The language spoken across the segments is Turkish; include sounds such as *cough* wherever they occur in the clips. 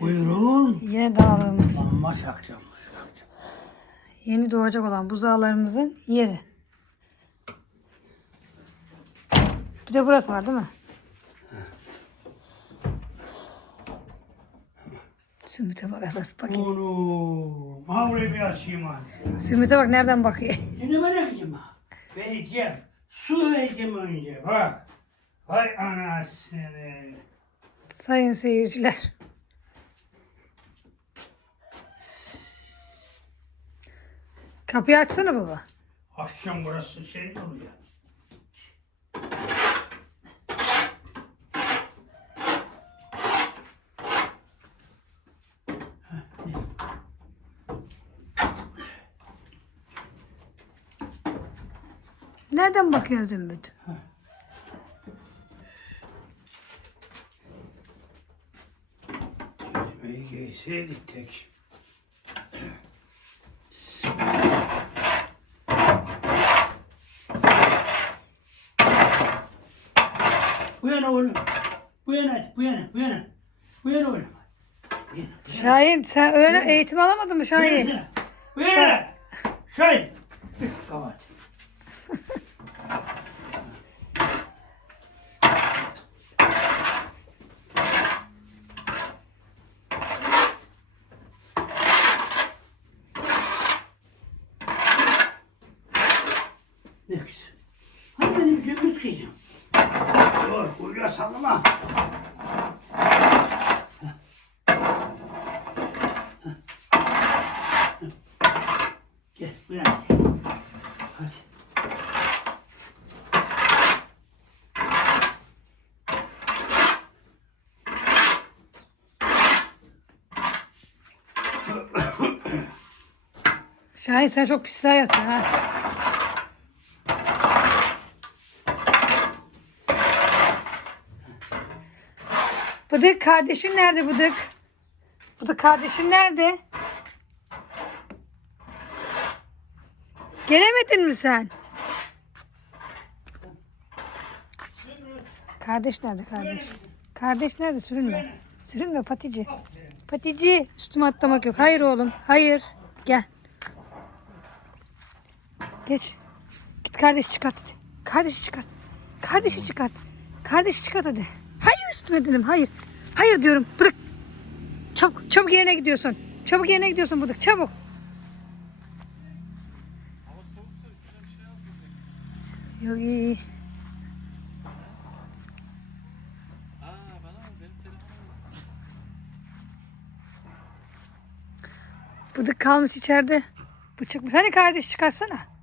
Buyurun. Yine dağlarımız. Amma şakşam. Yeni doğacak olan buzağlarımızın yeri. Bir de burası var değil mi? Sümüte bak esas bakayım. Onu. Mavre bir açayım hadi. Sümüte bak nereden bakıyor. Yine ben ekeceğim. Vereceğim. Su vereceğim önce bak. Vay anasını. Sayın seyirciler. Kapıyı açsana baba. Akşam burası şey oluyor. Nereden bakıyor Zümrüt? Kelimeyi giyseydik tek. Bu yana oğlum. Bu yana bu yana, bu yana. Bu yana oğlum. Şahin sen öyle eğitim alamadın mı Şahin? Bu yana. Şöyle. Kapat. Ne güzel. Hadi benim gümrük kızım. Dur, kuyruğa sallama. Şahin sen çok pisliğe yatıyorsun ha. Bıdık kardeşin nerede Bıdık? Bıdık kardeşin nerede? Gelemedin mi sen? Kardeş nerede kardeş? Kardeş nerede? Sürünme. Sürünme patici. Patici. Üstüme atlamak yok. Hayır oğlum. Hayır. Gel. Geç. Git kardeş çıkart hadi. Kardeşi çıkart. Kardeşi çıkart. Kardeşi çıkart hadi. Hayır üstüme dedim. Hayır. Hayır diyorum. Bırak. Çabuk. Çabuk yerine gidiyorsun. Çabuk yerine gidiyorsun Bıdık. Çabuk. Yok iyi iyi. Bıdık kalmış içeride. Bıçak. Hani kardeş çıkarsana.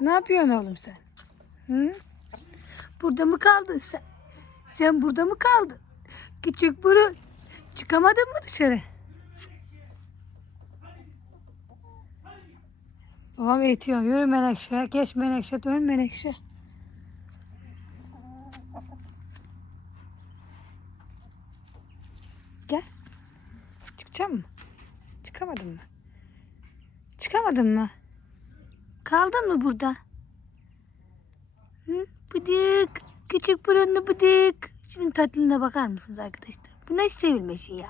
Ne yapıyorsun oğlum sen? Hı? Burada mı kaldın sen? Sen burada mı kaldın? Küçük burun. Çıkamadın mı dışarı? Babam eğitiyor. Yürü Menekşe. Geç Menekşe. Dön Menekşe. Gel. Çıkacak mı? Çıkamadın mı? Çıkamadın mı? Kaldın mı burada? Hı? Bıdık. Küçük burunlu bıdık. Şunun tatlılığına bakar mısınız arkadaşlar? Bu nasıl sevilme şey ya?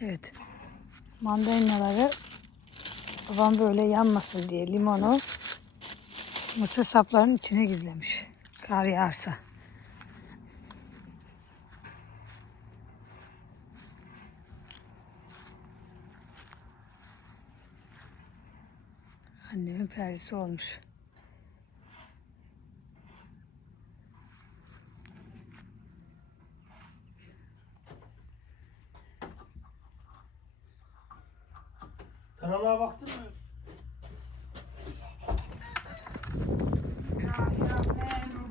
Evet. Mandalinaları babam böyle yanmasın diye limonu mısır saplarının içine gizlemiş. Kar yağarsa. Annemin perdesi olmuş. Karalığa baktın mı?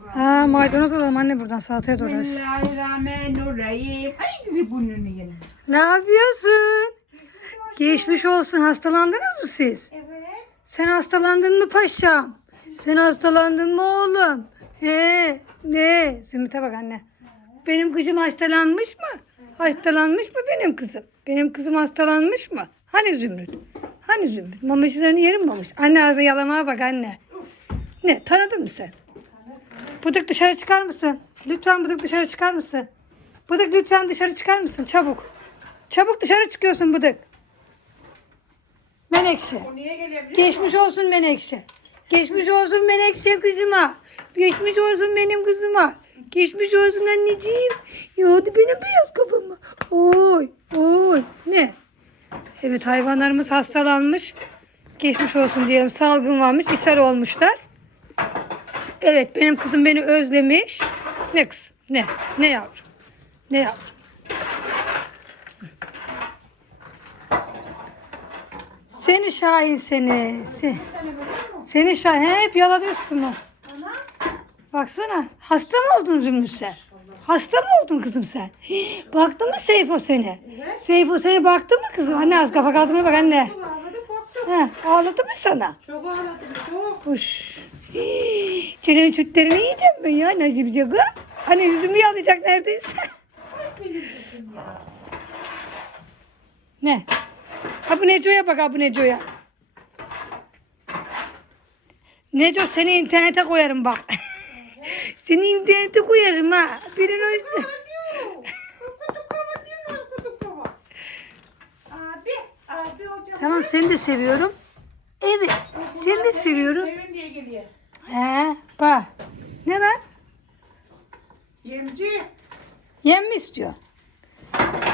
Ha maydanoz alalım anne buradan salataya doğrarız. Bismillahirrahmanirrahim. Ay burnunu. Ne yapıyorsun? Geçmiş olsun. Hastalandınız mı siz? Evet. Sen hastalandın mı paşam? Sen hastalandın mı oğlum? He, ne? Zümrüt'e bak anne. Benim kızım hastalanmış mı? Hastalanmış mı benim kızım? Benim kızım hastalanmış mı? Hani Zümrüt? Hani Zümrüt? Mamışlarını yerim mamış. Anne ağzı yalamaya bak anne. Ne? Tanıdın mı sen? Bıdık dışarı çıkar mısın? Lütfen bıdık dışarı çıkar mısın? Bıdık lütfen dışarı çıkar mısın? Çabuk. Çabuk dışarı çıkıyorsun bıdık. Menekşe. Geçmiş olsun Menekşe. Geçmiş olsun Menekşe kızıma. Geçmiş olsun benim kızıma. Geçmiş olsun anneciğim. Yoğdu benim beyaz kafama. Oy oy. Ne? Evet hayvanlarımız hastalanmış. Geçmiş olsun diyelim. Salgın varmış. ishal olmuşlar. Evet benim kızım beni özlemiş. Ne kız? Ne? Ne yavrum? Ne yavrum? Seni Şahin seni. Se- seni Şahin hep yaladı üstüme. Baksana hasta mı oldun Zümrüt sen? Hasta mı oldun kızım sen? Hii, Baktı mı Seyfo seni? Seyfo seni baktı mı kızım? Anne az kafa kaldırmaya bak anne. He, ağladı mı sana? Çok ağladı. Çok. Uş. Hii, Senin sütlerini yiyeceğim ben ya Necip Caga. Anne yüzümü yalayacak neredeyse. ne? Ha bu Neco'ya bak ha bu Neco'ya. Neco seni internete koyarım bak. *laughs* seni internete koyarım ha. Birin hocam. Tamam seni de seviyorum. Evet seni de seviyorum. Sevin diye geliyor. He bak. Ne lan? Yemci. Yem mi istiyor?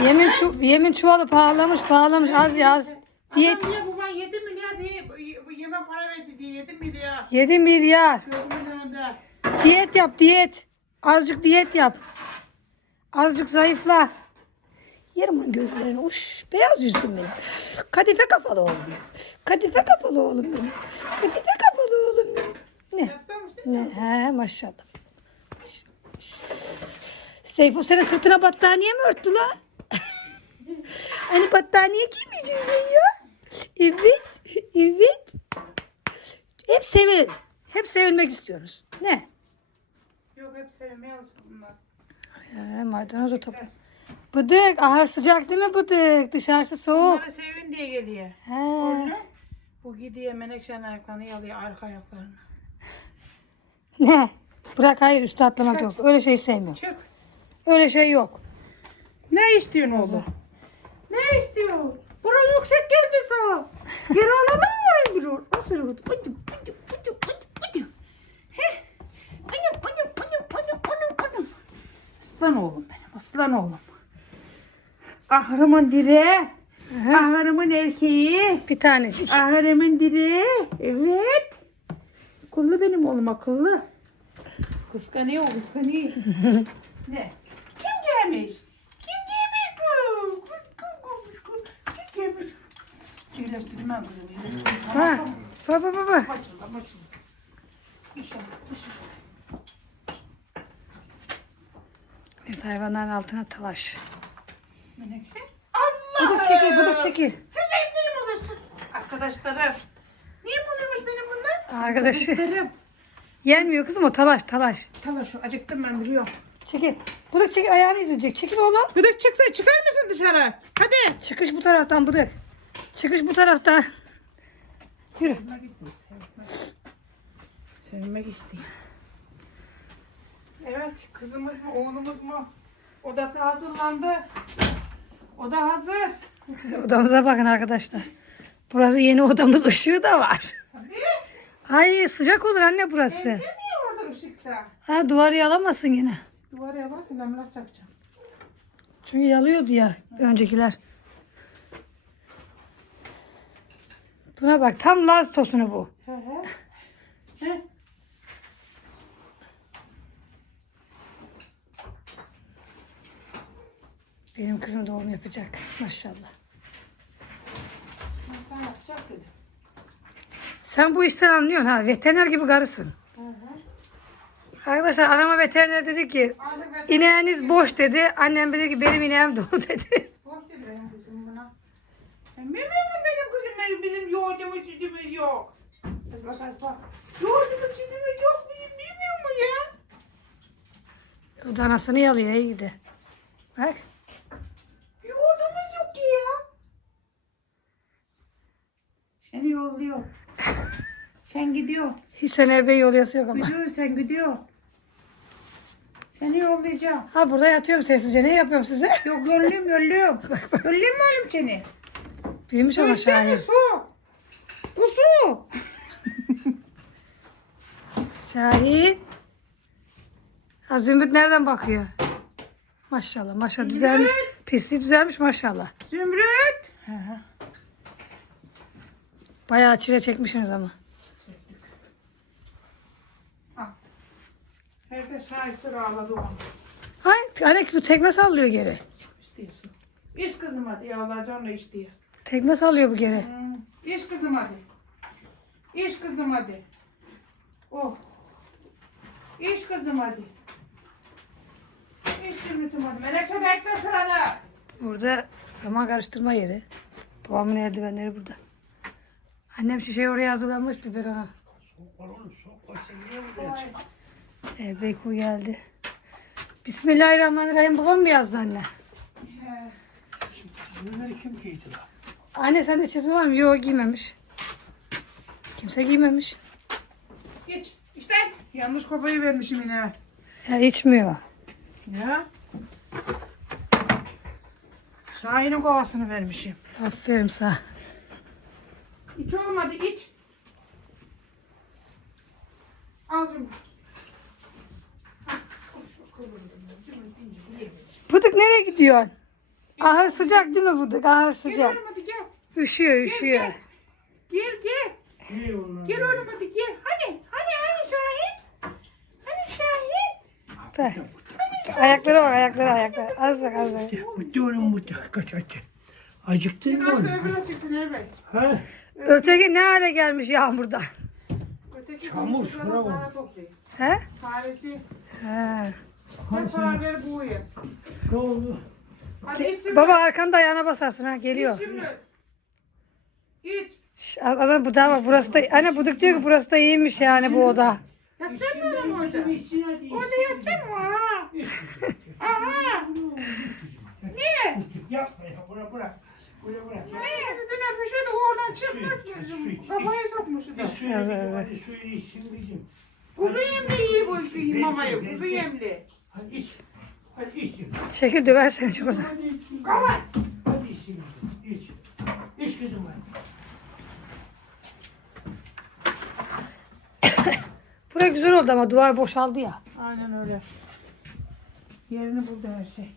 Yemin, çu yemin çuvalı pahalanmış pahalanmış az ya az. Diyet Adam diye baban 7 milyar diye bu- yeme para verdi diye 7 milyar. 7 milyar. Gözümün önünde. Diyet yap diyet. Azıcık diyet yap. Azıcık zayıfla. Yerim onun gözlerini. Uş, beyaz yüzlüm benim. Kadife kafalı oğlum benim. Kadife kafalı oğlum benim. Kadife kafalı oğlum benim. Ne? Ne? He maşallah. Seyfo senin sırtına battaniye mi örttü la? Hani battaniye giymeyeceksin ya. Evet. Evet. Hep severim. Hep sevilmek istiyoruz. Ne? Yok hep sevmeye alışık bunlar. He, maydanoz da topla. Bıdık. Ahır sıcak değil mi bıdık? Dışarısı soğuk. Bunları sevin diye geliyor. He. Bu gidiyor menekşenin ayaklarını yalıyor arka ayaklarını. Ne? Bırak hayır üstü atlamak yok. Öyle şey sevmiyorum. Çık. Öyle şey yok. Ne istiyorsun oğlum? Ne istiyor? Bura yüksek geldi sana. Geri alalım mı orayı bir or? Nasıl olur? Ucu, ucu, ucu, ucu, ucu. Heh. Anam, anam, anam, anam, anam, anam. Aslan oğlum benim, aslan oğlum. Ahırımın direği, ahırımın erkeği, Bir tanecik. ahırımın direği. Evet. Akıllı benim oğlum, akıllı. Kıskanıyor, kıskanıyor. *laughs* ne? Kim gelmiş bu? Kurt, kurt, kurt, kurt. Kim gelmiş? İyileştirdim ben kızım, iyileştirdim. Ha. Baba baba. Açıldı, açıldı. İnşallah, inşallah. Evet hayvanların altına talaş. Menekşe. Allah! Bıdık çekil, bıdık çekil. Hep benim olursun. Arkadaşlarım. Niye buluyormuş benim bunlar? Arkadaşı. Arkadaşlarım. Yenmiyor kızım o talaş talaş. Tamam şu acıktım ben biliyorum. Çekil. Bıdık çekil ayağını izleyecek. Çekil oğlum. Gıdık çıktı çıkar mısın dışarı? Hadi. Çıkış bu taraftan bıdık. Çıkış bu taraftan. Yürü. Sevmek istiyor. Evet kızımız mı oğlumuz mu? Odası hazırlandı. Oda hazır. *laughs* Odamıza bakın arkadaşlar. Burası yeni odamız. ışığı da var. Tabii. Ay sıcak olur anne burası. Mi orada ışıkta? Ha duvarı yalamasın yine. Duvara yaparsın lamlar çakacağım. Çünkü yalıyordu ya öncekiler. Buna bak tam Laz tosunu bu. Benim kızım doğum yapacak maşallah. Sen yapacak dedi. Sen bu işten anlıyorsun ha. Veteriner gibi karısın. Hı hı. Arkadaşlar anama veteriner dedi ki veteriner ineğiniz boş dedi. Annem dedi ki benim ineğim dolu *laughs* dedi. Boş dedi benim kızım buna. E, Bilmiyor mu benim, bizim yoğurdumuz sütümüz yok. Kız bak kız bak. Yoğurdumuz sütümüz yok bizim bilmiyor mu ya? O da anasını yalıyor iyi de. Bak. Yoğurdumuz yok ki ya. Seni yolluyor. Sen gidiyor. Hiç sen Erbeği yoluyası yok ama. Gidiyor sen gidiyor. Seni yollayacağım. Ha burada yatıyorum sessizce. Ne yapıyorum size? Yok yolluyorum yolluyorum. *laughs* Yollayayım mı oğlum seni? Büyümüş ama Şahin. su. Bu su. *laughs* Şahin. Ha, Zümrüt nereden bakıyor? Maşallah maşallah düzelmiş. Pisliği düzelmiş maşallah. Zümrüt. Hı hı. Bayağı çile çekmişsiniz ama. Herkes şahittir ağladı onu. Ay anne bu tekme sallıyor geri. İstiyor su. İç kızım hadi ya Allah canla iç diye. Tekme sallıyor bu geri. Hmm. İç kızım hadi. İç kızım hadi. Oh. İç kızım hadi. İç Zümrüt'üm hadi. Menekşe bekle sıranı. Burada saman karıştırma yeri. Babamın eldivenleri burada. Annem şişeyi oraya hazırlamış biberona. Soğuk var oğlum. Sen niye? E, Beyku geldi. Bismillahirrahmanirrahim babam mı yazdı anne? He. Bunları kim giydi lan? Anne sende çizme var mı? Yok giymemiş. Kimse giymemiş. İç. İşte. Yanlış kopayı vermişim yine. Ya içmiyor. Ya. Şahin'in kovasını vermişim. Aferin sana. İç oğlum hadi iç. Yiyelim. Buduk nereye gidiyorsun? Ahır sıcak değil mi Buduk? Ahır sıcak. Gel. Üşüyor üşüyor. Gel gel. İyi onlar. Gel oğlum hadi gel. Hadi. Hadi hadi Şahin. Hadi Şahin. Da. Ayaklara bak ayaklara ayaklara. Az bak az bak. Mutlu oğlum mutlu. Kaç hadi. Acıktın mı oğlum? çıksın Erbey. Ha? Öteki ne hale gelmiş yağmurda? Öteki Çamur, para toplayın. He? Fareci. He. Hep paraları buğuyor. Ne oldu? Hadi Zümrüt. Baba arkanda ayağına basarsın ha geliyor. İç İç. Şş, Adam bu daha bak burası da anne Buduk diyor ki burası da iyiymiş yani bu oda. Yatacak mı oğlum orada? Orada yatacak mı? Aha. Aha. Niye? Yapma ya. Bırak. Buraya bırak. ya. Neyse dün öpüşüyordu oradan çıkmış. Kafayı sokmuştu da. Suyu Evet, içsin, evet. hadi suyu içsin bizim. Kuzu yemli iyi bu işi mamayı. Kuzu yemli. Hadi iç. Hadi içsin. Çekil döversene şurada. Kavat. Hadi içsin. İç. İç kızım hadi. Buraya güzel oldu ama duvar boşaldı ya. Aynen öyle. Yerini buldu her şey.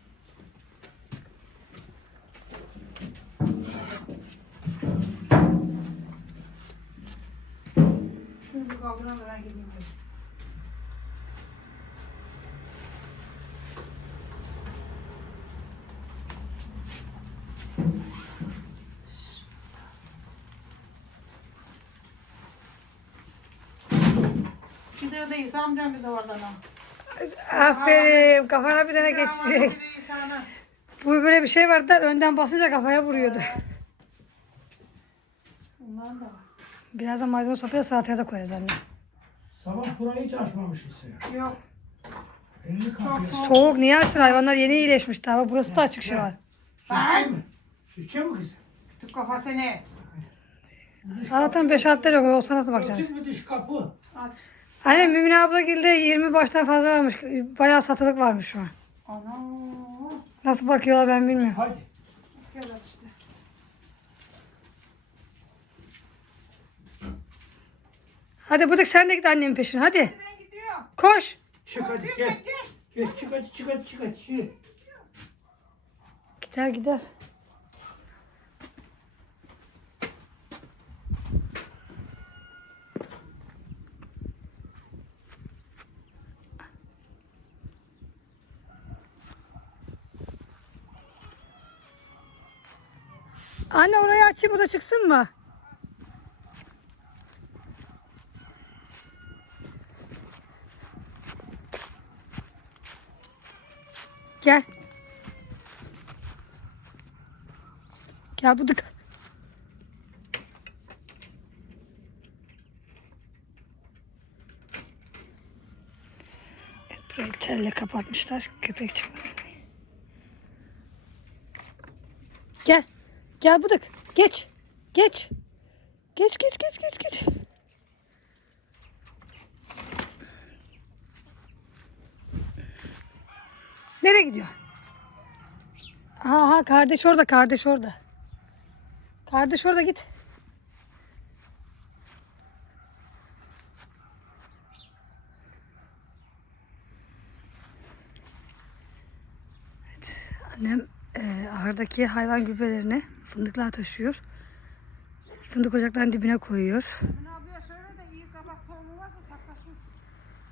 Kaldıran da ben gideyim. Şimdi de İsa amcam bir de oradan al. Aferin kafana bir tane geçecek. Bu böyle bir şey vardı da önden basınca kafaya vuruyordu. Bundan da var. Birazdan maydanoz sopaya salataya da koyarız anne. Sabah burayı hiç açmamışız ya. Yok. Elini kapıyor. Soğuk niye açsın hayvanlar yeni iyileşmiş daha burası da açık şey var. Mi? Sütçe mi kızım? Tut kafası ne? Allah'tan 5 altlar yok olsa nasıl bakacaksınız? Gördün mü dış kapı? Aç. Anne Mümine abla gilde 20 baştan fazla varmış. Bayağı satılık varmış şu an. Ana. Nasıl bakıyorlar ben bilmiyorum. Hadi. İşte. Hadi Buduk sen de git annemin peşine hadi. Ben gidiyorum. Koş. Çık hadi gel. Gel çık hadi çık hadi çık hadi. Gider gider. Anne orayı açayım o da çıksın mı? Gel. Gel. Evet, Burayı telle kapatmışlar köpek çıkmasın. Gel. Gel bıdık. Geç. Geç. Geç geç geç geç geç. Nereye gidiyor? Aha kardeş orada kardeş orada. Kardeş orada git. Evet, annem e, ahırdaki hayvan gübrelerini fındıklar taşıyor. Fındık ocaklarının dibine koyuyor.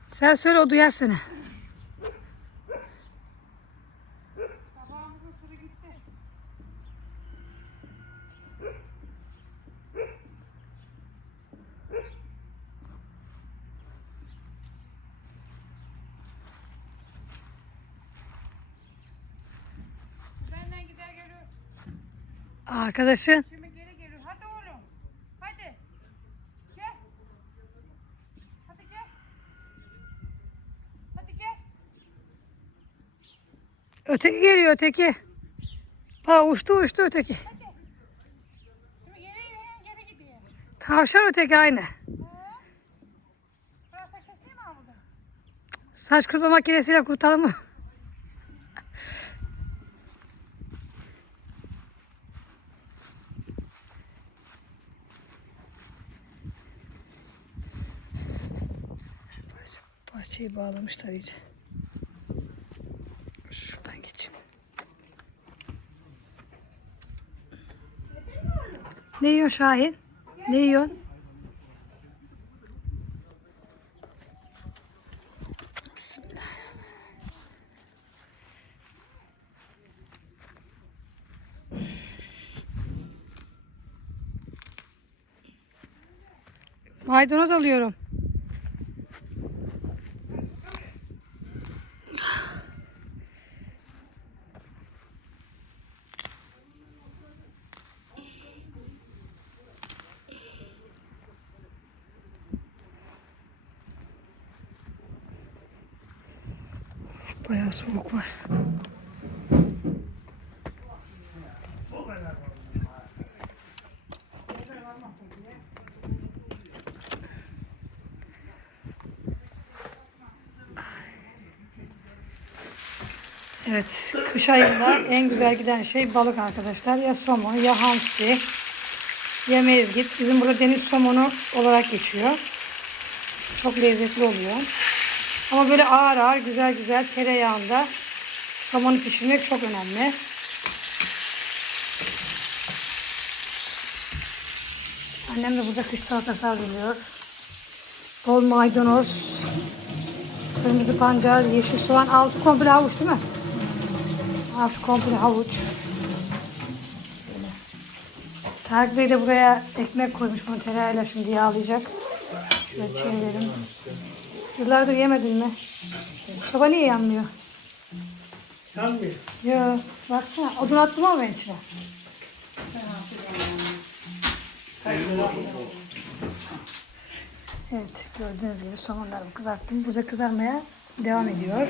Sen söyle o duyar seni. Arkadaşın Şimdi geri geliyor. Hadi oğlum. Hadi. Gel. Hadi gel. Hadi gel. öteki geliyor öteki. Bak uçtu uçtu öteki. Şimdi geri geri geri gidiyor. Tavşan öteki aynı. Ha? Burası keseyim mi burada? Saç kurutma makinesiyle kurutalım mı? Bahçeyi bağlamışlar iyice. Şuradan geçeyim. Ne yiyorsun Şahin? Ne yiyorsun? Bismillah. Maydanoz alıyorum. Bayağı soğuk var. Evet, kış ayında en güzel giden şey balık arkadaşlar. Ya somon ya hamsi ya mezgit. Bizim burada deniz somonu olarak geçiyor. Çok lezzetli oluyor. Ama böyle ağır ağır güzel güzel tereyağında somonu pişirmek çok önemli. Annem de burada kış salatası hazırlıyor. Bol maydanoz, kırmızı pancar, yeşil soğan, altı komple havuç değil mi? Altı komple havuç. Böyle. Tarık Bey de buraya ekmek koymuş bunu tereyağıyla şimdi yağlayacak. Şöyle çevirelim. Yıllardır yemedin mi? Soba niye yanmıyor? Sanmıyor. Yo, baksana. Odun attım ama ben içine. Evet, gördüğünüz gibi somonlarımı kızarttım. Burada kızarmaya devam ediyor.